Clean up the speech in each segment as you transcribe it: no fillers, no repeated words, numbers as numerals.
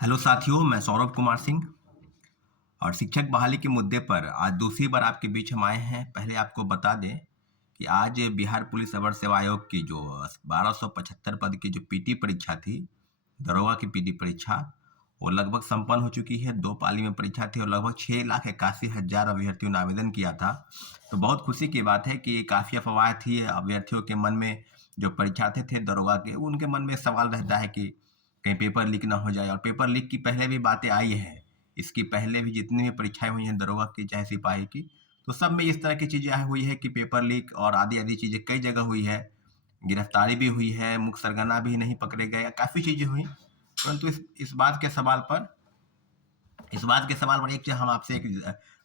Hello साथियों, मैं सौरभ कुमार सिंह और शिक्षक बहाली के मुद्दे पर आज दूसरी बार आपके बीच हम आए हैं। पहले आपको बता दें कि आज बिहार पुलिस अवर सेवा आयोग की जो 1275 पद की जो पीटी परीक्षा थी, दरोगा की पीटी परीक्षा, वो लगभग संपन्न हो चुकी है। 2 पाली में परीक्षा थी और लगभग 6,81,000 अभ्यर्थियों ने आवेदन किया था। तो बहुत खुशी की बात है कि काफ़ी अफवाह थी अभ्यर्थियों के मन में। जो परीक्षार्थी थे दरोगा के, उनके मन में सवाल रहता है कि कहीं पेपर लीक ना हो जाए, और पेपर लीक की पहले भी बातें आई हैं। इसकी पहले भी जितनी भी परीक्षाएं हुई हैं दरोगा की चाहे सिपाही की, तो सब में इस तरह की चीज़ें हुई है कि पेपर लीक और आदि आदि चीज़ें कई जगह हुई है। गिरफ्तारी भी हुई है, मुख्य सरगना भी नहीं पकड़े गए, काफ़ी चीज़ें हुई। परंतु इस बात के सवाल पर एक चीज़ हम आपसे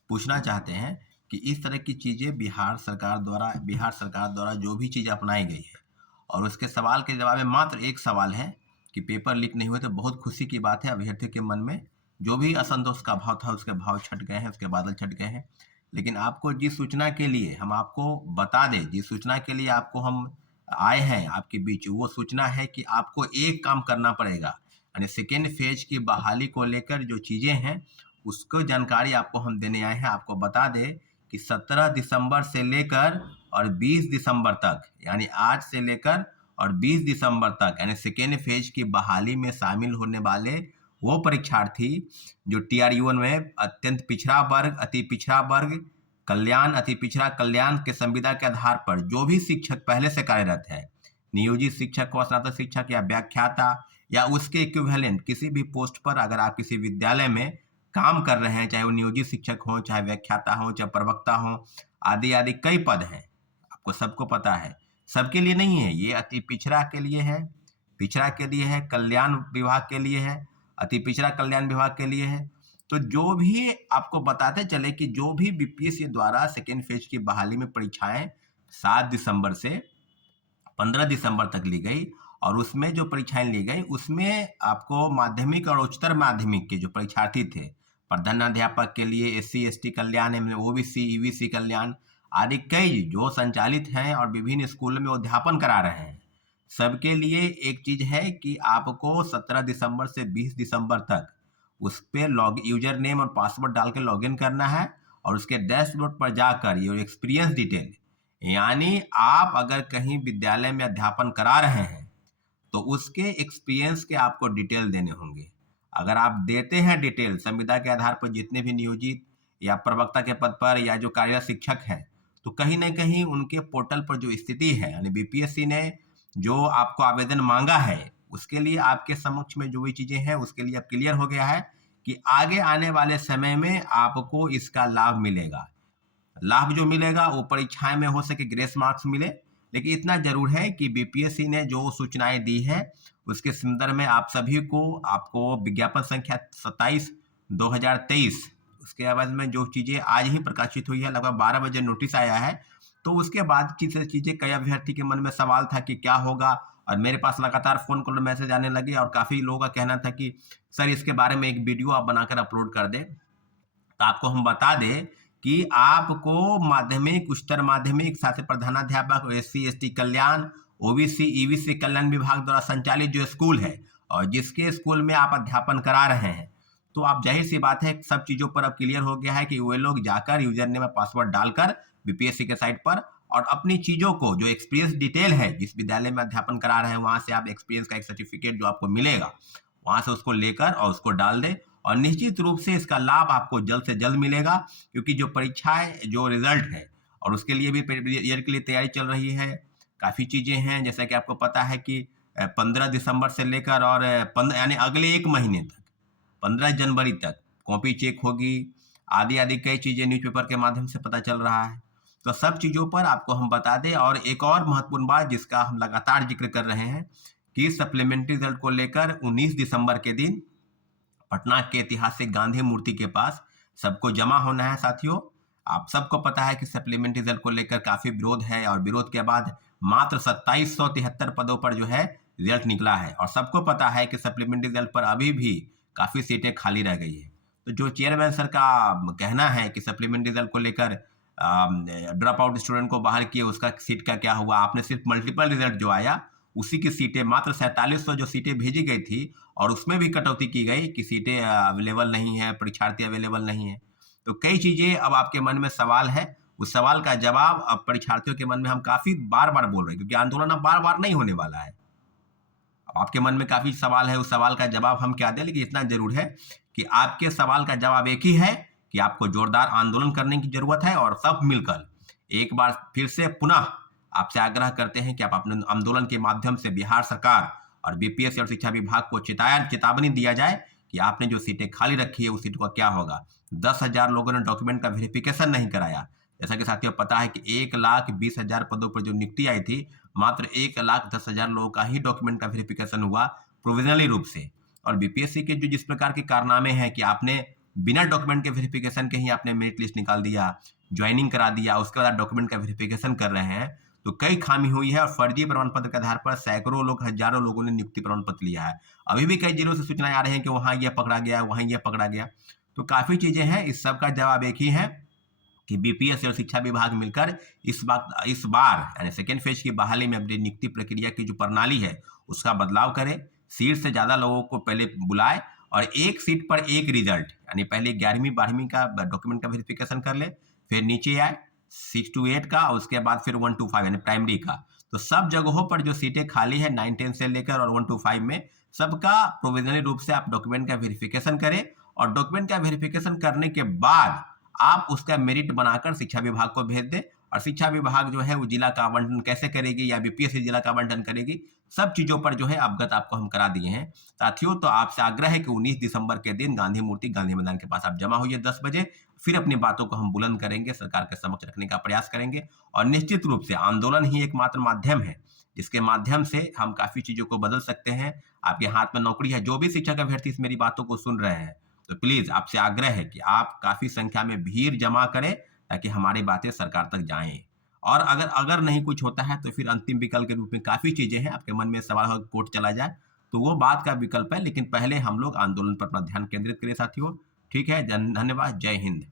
पूछना चाहते हैं कि इस तरह की चीज़ें बिहार सरकार द्वारा जो भी चीज़ें अपनाई गई है, और उसके सवाल के जवाब में मात्र एक सवाल है कि पेपर लीक नहीं हुए, तो बहुत खुशी की बात है। अभ्यर्थी के मन में जो भी असंतोष का भाव था, उसके भाव छट गए हैं, उसके बादल छट गए हैं। लेकिन आपको जिस सूचना के लिए हम आपको बता दें, जिस सूचना के लिए आपको हम आए हैं आपके बीच, वो सूचना है कि आपको एक काम करना पड़ेगा। यानी सेकेंड फेज की बहाली को लेकर जो चीज़ें हैं, उसको जानकारी आपको हम देने आए हैं। आपको बता दें कि 17 दिसंबर से लेकर और 20 दिसंबर तक, यानी आज से लेकर और 20 दिसंबर तक, यानी सेकेंड फेज की बहाली में शामिल होने वाले वो परीक्षार्थी जो TRU-1 में अत्यंत पिछड़ा वर्ग, अति पिछड़ा वर्ग, कल्याण, अति पिछड़ा कल्याण के संविदा के आधार पर जो भी शिक्षक पहले से कार्यरत है, नियोजित शिक्षक हो, स्नातक शिक्षक या व्याख्याता या उसके इक्विवेलेंट किसी भी पोस्ट पर अगर आप किसी विद्यालय में काम कर रहे हैं, चाहे वो नियोजित शिक्षक हो, चाहे व्याख्याता हो, चाहे प्रवक्ता हो, आदि आदि कई पद हैं, आपको सबको पता है। सबके लिए नहीं है, ये अति पिछड़ा के लिए है, पिछड़ा के लिए है, कल्याण विभाग के लिए है, अति पिछड़ा कल्याण विभाग के लिए है। तो जो भी आपको बताते चले कि जो भी बीपीएससी द्वारा सेकेंड फेज की बहाली में परीक्षाएं 7 दिसंबर से 15 दिसंबर तक ली गई, और उसमें जो परीक्षाएं ली गई उसमें आपको माध्यमिक और उच्चतर माध्यमिक के जो परीक्षार्थी थे, प्रधानाध्यापक के लिए SC ST कल्याण, OBC EBC कल्याण आदि कई जो संचालित हैं और विभिन्न स्कूलों में अध्यापन करा रहे हैं, सबके लिए एक चीज है कि आपको 17 दिसंबर से 20 दिसंबर तक उस पे लॉग यूजर नेम और पासवर्ड डाल के लॉगिन करना है, और उसके डैशबोर्ड पर जाकर ये एक्सपीरियंस डिटेल, यानी आप अगर कहीं विद्यालय में अध्यापन करा रहे हैं तो उसके एक्सपीरियंस के आपको डिटेल देने होंगे। अगर आप देते हैं डिटेल संविदा के आधार पर, जितने भी नियोजित या प्रवक्ता के पद पर या जो कार्यरत शिक्षक हैं, तो कहीं ना कहीं उनके पोर्टल पर जो स्थिति है, यानी बीपीएससी ने जो आपको आवेदन मांगा है, उसके लिए आपके समक्ष में जो भी चीजें हैं उसके लिए अब क्लियर हो गया है कि आगे आने वाले समय में आपको इसका लाभ मिलेगा। लाभ जो मिलेगा वो परीक्षाएं में हो सके ग्रेस मार्क्स मिले, लेकिन इतना जरूर है कि बीपीएससी ने जो सूचनाएं दी है उसके संदर्भ में आप सभी को, आपको विज्ञापन संख्या 27/2023, उसके बाद में जो चीजें आज ही प्रकाशित हुई है, लगभग 12 बजे नोटिस आया है। तो उसके बाद की चीजें, कई अभ्यर्थी के मन में सवाल था कि क्या होगा, और मेरे पास लगातार फोन कॉल मैसेज आने लगे, और काफी लोगों का कहना था कि सर इसके बारे में एक वीडियो आप बनाकर अपलोड कर दें। तो आपको हम बता दें कि आपको माध्यमिक, उच्चतर माध्यमिक, साथ ही प्रधानाध्यापक, SC ST कल्याण, OBC EBC कल्याण विभाग द्वारा संचालित जो स्कूल है और जिसके स्कूल में आप अध्यापन करा रहे हैं, तो आप जाहिर सी बात है सब चीजों पर अब क्लियर हो गया है कि वे लोग जाकर यूजर नेम पासवर्ड डालकर बीपीएससी के साइट पर और अपनी चीजों को, जो एक्सपीरियंस डिटेल है, जिस विद्यालय में अध्यापन करा रहे हैं वहां से आप एक्सपीरियंस का एक सर्टिफिकेट जो आपको मिलेगा, वहां से उसको लेकर और उसको डाल दें, और निश्चित रूप से इसका लाभ आपको जल्द से जल्द मिलेगा। क्योंकि जो परीक्षाएं, जो रिजल्ट है, और उसके लिए भी ईयर के लिए तैयारी चल रही है, काफ़ी चीज़ें हैं। जैसा कि आपको पता है कि 15 दिसंबर से लेकर और 15 यानी अगले एक महीने तक, 15 जनवरी तक कॉपी चेक होगी, आदि आदि कई चीज़ें न्यूज़पेपर के माध्यम से पता चल रहा है। तो सब चीज़ों पर आपको हम बता दें। और एक और महत्वपूर्ण बात जिसका हम लगातार जिक्र कर रहे हैं कि सप्लीमेंट्री रिजल्ट को लेकर 19 दिसंबर के दिन पटना के ऐतिहासिक गांधी मूर्ति के पास सबको जमा होना है। साथियों, आप सबको पता है कि सप्लीमेंट्री रिजल्ट को लेकर काफी विरोध है, और विरोध के बाद मात्र 2773 पदों पर जो है रिजल्ट निकला है, और सबको पता है कि सप्लीमेंट्री रिजल्ट पर अभी भी काफी सीटें खाली रह गई है। तो जो चेयरमैन सर का कहना है कि सप्लीमेंट्री रिजल्ट को लेकर ड्रॉप आउट स्टूडेंट को बाहर किए, उसका सीट का क्या हुआ, आपने सिर्फ मल्टीपल रिजल्ट जो आया उसी की सीटें मात्र 4700 जो सीटें भेजी गई थी और उसमें भी कटौती की गई कि सीटें अवेलेबल नहीं है, परीक्षार्थी अवेलेबल नहीं है। तो कई चीज़ें अब आपके मन में सवाल है, उस सवाल का जवाब अब परीक्षार्थियों के मन में हम काफ़ी बार-बार बोल रहे हैं, क्योंकि आंदोलन अब बार-बार नहीं होने वाला है। अब आपके मन में काफ़ी सवाल है, उस सवाल का जवाब हम क्या दें, लेकिन इतना ज़रूर है कि आपके सवाल का जवाब एक ही है कि आपको जोरदार आंदोलन करने की ज़रूरत है और सब मिलकर एक बार फिर से पुनः आपसे आग्रह करते हैं कि आप अपने आंदोलन के माध्यम से बिहार सरकार और बीपीएससी और शिक्षा विभाग को चेतावनी दिया जाए कि आपने जो सीटें खाली रखी है उस सीटों का क्या होगा। 10,000 लोगों ने डॉक्यूमेंट का वेरिफिकेशन नहीं कराया। जैसा कि साथियों पता है कि 1,20,000 पदों पर जो नियुक्ति आई थी, मात्र 1,10,000 लोगों का ही डॉक्यूमेंट का वेरिफिकेशन हुआ प्रोविजनली रूप से। और बीपीएससी के जो जिस प्रकार के कारनामे हैं कि आपने बिना डॉक्यूमेंट के वेरिफिकेशन के ही आपने मेरिट लिस्ट निकाल दिया, ज्वाइनिंग करा दिया, उसके बाद डॉक्यूमेंट का वेरिफिकेशन कर रहे हैं, तो कई खामी हुई है और फर्जी प्रमाण पत्र के आधार पर सैकड़ों लोग, हजारों लोगों ने नियुक्ति प्रमाण पत्र लिया है। अभी भी कई जिलों से सूचनाएं आ रही हैं कि वहां यह पकड़ा गया, वहां यह पकड़ा गया। तो काफी चीजें हैं, इस सब का जवाब एक ही है कि बीपीएससी और शिक्षा विभाग मिलकर इस बार यानी सेकेंड फेज की बहाली में अपनी नियुक्ति प्रक्रिया की जो प्रणाली है उसका बदलाव करें। सीट से ज्यादा लोगों को पहले बुलाए और एक सीट पर एक रिजल्ट, यानी पहले 11वीं 12वीं का डॉक्यूमेंट का वेरिफिकेशन कर ले, फिर नीचे आए 6 to 8 का, और उसके बाद फिर 1 to 5 यानी प्राइमरी का। तो सब जगहों पर जो सीटें खाली है 9, 10 से लेकर और 1 to 5 में सबका प्रोविजनली रूप से आप डॉक्यूमेंट का वेरिफिकेशन करें और डॉक्यूमेंट का वेरिफिकेशन करने के बाद आप उसका मेरिट बनाकर शिक्षा विभाग को भेज दें और शिक्षा विभाग जो है वो जिला का आवंटन कैसे करेगी या बीपीएससी जिला का आवंटन करेगी, सब चीजों पर जो है अवगत आपको हम करा दिए हैं। साथियों, तो आपसे आग्रह है कि 19 दिसंबर के दिन गांधी मूर्ति गांधी मैदान के पास आप जमा होइए 10 बजे। फिर अपनी बातों को हम बुलंद करेंगे, सरकार के समक्ष रखने का प्रयास करेंगे और निश्चित रूप से आंदोलन ही एकमात्र माध्यम है जिसके माध्यम से हम काफी चीजों को बदल सकते हैं। आपके हाथ में नौकरी है। जो भी शिक्षक अभ्यर्थी इस मेरी बातों को सुन रहे हैं, तो प्लीज आपसे आग्रह है कि आप काफी संख्या में भीड़ जमा करें ताकि हमारी बातें सरकार तक जाएं। और अगर नहीं कुछ होता है तो फिर अंतिम विकल्प के रूप में काफी चीजें हैं। आपके मन में सवाल हो कोर्ट चला जाए तो वो बात का विकल्प है, लेकिन पहले हम लोग आंदोलन पर अपना ध्यान केंद्रित करें साथियों। ठीक है, धन्यवाद, जय हिंद।